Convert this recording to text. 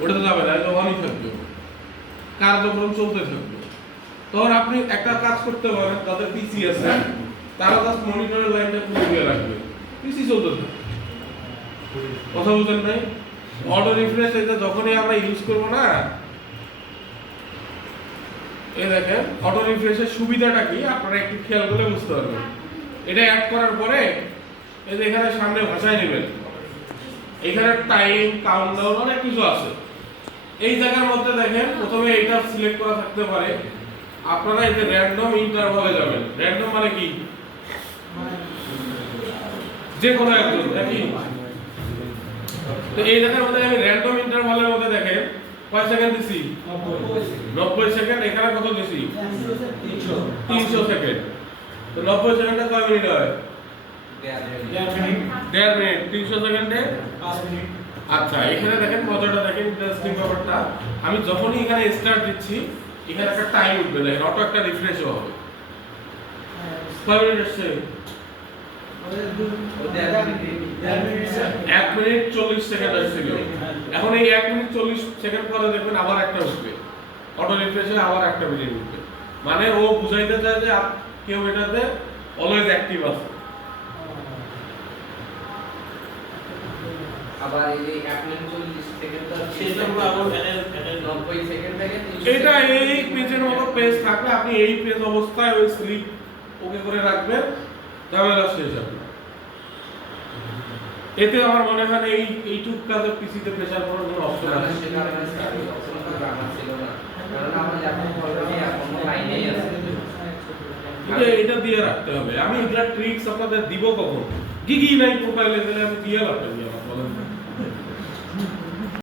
ওটা তো যাবে না, এটা অনই থাকবে, কার্যক্রম চলতে থাকবে। তখন আপনি একটা কাজ করতে পারেন, তাদের পিসি আছে, তারা জাস্ট মনিটরের লাইনটা খুলে দিয়ে রাখবে, পিসি চলতে থাকবে। কথা বুঝেন নাই? অটো রিফ্রেশ এটা যখনই আমরা ইউজ করবো না, এই দেখেন অটো রিফ্রেশের সুবিধাটা কি আপনারা একটু খেয়াল করে বুঝতে পারবেন। এটা অ্যাড করার পরে এই যে এখানে সামনে ভাষায় নেবেন, এখানে টাইম কাউন্টডাউন অনেক কিছু আছে। এই জায়গার মধ্যে দেখেন প্রথমে এইটা সিলেক্ট করা থাকতে পারে, আপনারা এই যে র্যান্ডম ইন্টারভালে যাবেন। র্যান্ডম মানে কি? যে কোনো একজন নাকি? তো এই জায়গার মধ্যে আমি র্যান্ডম ইন্টারভালের মধ্যে দেখেন কয় সেকেন্ড দিছি? 90 সেকেন্ড। এখানে কত দিছি? 300 সেকেন্ড। তো 90 সেকেন্ডে কয় মিনিট হয়? 1.5 মিনিট। 300 সেকেন্ডে 5 মিনিট। আচ্ছা, এখানে দেখেন মজাটা দেখেন, ইন্টারেস্টিং ব্যাপারটা, আমি যখনই এখানে স্টার্ট দিচ্ছি এখানে একটা টাইম উঠবে, দেখেন অটো একটা রিফ্রেশও হবে। কয় মিনিট আসছে? 1 মিনিট 40 সেকেন্ড আসছিল। এখন এই 1 মিনিট 40 সেকেন্ড পরে দেখবেন আবার একটা উঠবে, অটো রিফ্রেশে আবার একটা মিনিট উঠবে। মানে ও বুঝাইতে চায় যে কেউ এটাতে অলওয়েজ অ্যাক্টিভ আছে। আবার এই যে 1 মিনিট 40 সেকেন্ড তো সেটা আবার 90 সেকেন্ড থেকে এটা এই পেজের মতো পেজ থাকবে, আপনি এই পেজ অবস্থায় ওই স্লিপ ওকে করে রাখবেন, ঝামেলা শেষ হবে। এতে আমার মনে হয় এইটুক কাজে পিসিতে প্রেসার করার কোনো অপশন আছে সেটা অপশনটা জানা ছিল না, কারণ আমরা যখন অলরেডি এখন লাইনেই আছে। এটা দিয়ে রাখতে হবে। আমি এগুলা ট্রিক্স আপনাদের দিব কখন? গিগি নাই প্রোফাইলে গেলে আমি দিয়ে রাখতে হবে, আমার বলেন।